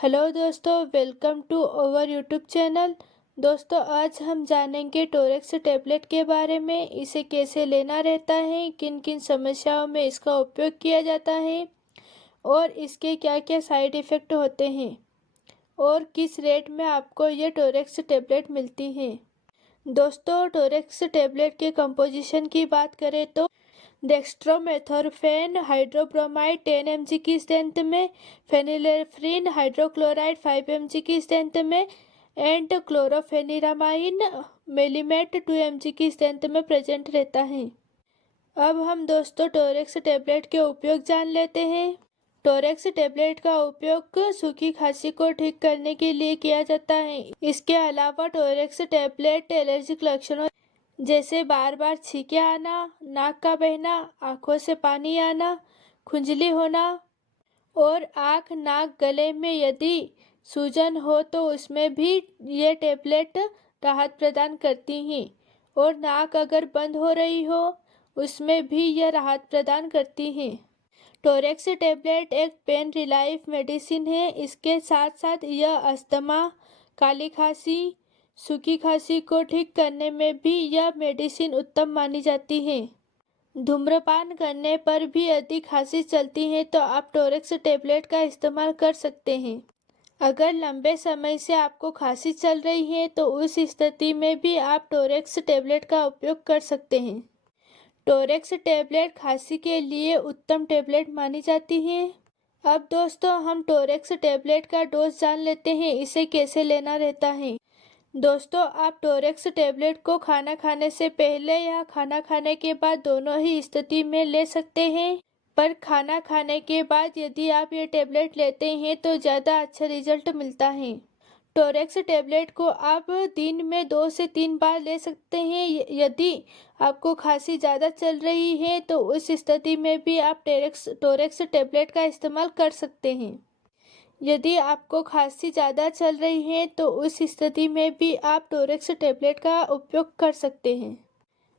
Hello दोस्तों, welcome to our YouTube channel. दोस्तों, आज हम जानेंगे टोरेक्स टैबलेट के बारे में। इसे कैसे लेना रहता है, किन किन समस्याओं में इसका उपयोग किया जाता है और इसके क्या क्या साइड इफ़ेक्ट होते हैं और किस रेट में आपको ये टोरेक्स टैबलेट मिलती है। दोस्तों, टोरेक्स टैबलेट के कंपोजिशन की बात करें तो डेक्स्ट्रोमेथोर्फेन हाइड्रोब्रोमाइड 10 mg की स्ट्रेंथ में, फेनिलेफ्रिन हाइड्रोक्लोराइड 5 mg की स्ट्रेंथ में एंड क्लोरोफेनिरामाइन मेलिमेट 2 mg की स्ट्रेंथ में प्रेजेंट रहता है। अब हम दोस्तों टोरेक्स टैबलेट के उपयोग जान लेते हैं। टोरेक्स टैबलेट का उपयोग सूखी खांसी को ठीक करने के लिए किया जाता है। इसके अलावा टोरेक्स टैबलेट एलर्जिक लक्षणों जैसे बार बार छींके आना, नाक का बहना, आंखों से पानी आना, खुजली होना और आँख, नाक, गले में यदि सूजन हो तो उसमें भी ये टैबलेट राहत प्रदान करती हैं। और नाक अगर बंद हो रही हो उसमें भी यह राहत प्रदान करती हैं। टोरेक्स टैबलेट एक पेन रिलीफ मेडिसिन है। इसके साथ साथ यह अस्थमा, काली खांसी, सूखी खांसी को ठीक करने में भी यह मेडिसिन उत्तम मानी जाती है। धूम्रपान करने पर भी यदि खांसी चलती है तो आप टोरेक्स टैबलेट का इस्तेमाल कर सकते हैं। अगर लंबे समय से आपको खांसी चल रही है तो उस स्थिति में भी आप टोरेक्स टैबलेट का उपयोग कर सकते हैं। टोरेक्स टैबलेट खांसी के लिए उत्तम टैबलेट मानी जाती है। अब दोस्तों हम टोरेक्स टैबलेट का डोज जान लेते हैं, इसे कैसे लेना रहता है। दोस्तों, आप टोरेक्स टैबलेट को खाना खाने से पहले या खाना खाने के बाद दोनों ही स्थिति में ले सकते हैं। पर खाना खाने के बाद यदि आप ये टैबलेट लेते हैं तो ज़्यादा अच्छा रिजल्ट मिलता है। टोरेक्स टैबलेट को आप दिन में 2 से 3 बार ले सकते हैं। यदि आपको खांसी ज़्यादा चल रही है तो उस स्थिति में भी आप टोरेक्स टैबलेट का इस्तेमाल कर सकते हैं। यदि आपको खांसी ज़्यादा चल रही है तो उस स्थिति में भी आप टोरेक्स टैबलेट का उपयोग कर सकते हैं।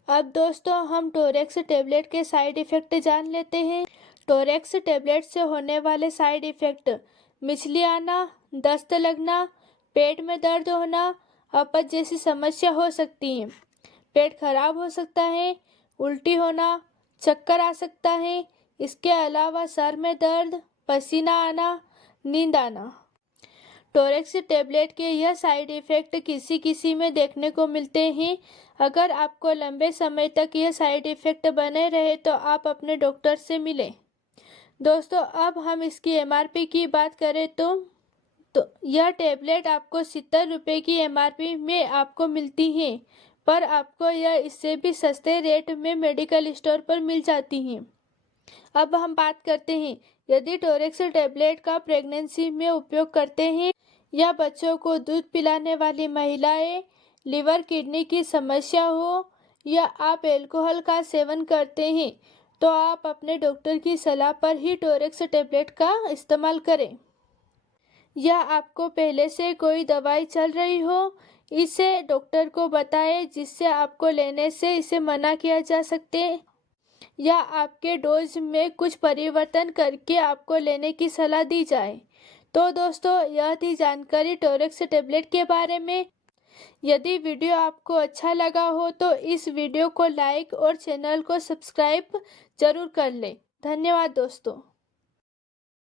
अब दोस्तों हम टोरेक्स टैबलेट के साइड इफ़ेक्ट जान लेते हैं। टोरेक्स टैबलेट से होने वाले साइड इफ़ेक्ट मिचली आना, दस्त लगना, पेट में दर्द होना, अपच जैसी समस्या हो सकती है। पेट खराब हो सकता है, उल्टी होना, चक्कर आ सकता है। इसके अलावा सर में दर्द, पसीना आना, नींद आना। टोरेक्स टैबलेट के यह साइड इफ़ेक्ट किसी किसी में देखने को मिलते हैं। अगर आपको लंबे समय तक यह साइड इफ़ेक्ट बने रहे तो आप अपने डॉक्टर से मिलें। दोस्तों, अब हम इसकी एमआरपी की बात करें तो यह टैबलेट आपको 70 रुपये की एमआरपी में आपको मिलती हैं, पर आपको यह इससे भी सस्ते रेट में मेडिकल स्टोर पर मिल जाती हैं। अब हम बात करते हैं, यदि टोरेक्स टैबलेट का प्रेगनेंसी में उपयोग करते हैं या बच्चों को दूध पिलाने वाली महिलाएं, लिवर किडनी की समस्या हो या आप अल्कोहल का सेवन करते हैं तो आप अपने डॉक्टर की सलाह पर ही टोरेक्स टैबलेट का इस्तेमाल करें। या आपको पहले से कोई दवाई चल रही हो, इसे डॉक्टर को बताएं जिससे आपको लेने से इसे मना किया जा सकते या आपके डोज में कुछ परिवर्तन करके आपको लेने की सलाह दी जाए। तो दोस्तों, यह थी जानकारी टोरेक्स टैबलेट के बारे में। यदि वीडियो आपको अच्छा लगा हो तो इस वीडियो को लाइक और चैनल को सब्सक्राइब जरूर कर लें। धन्यवाद दोस्तों।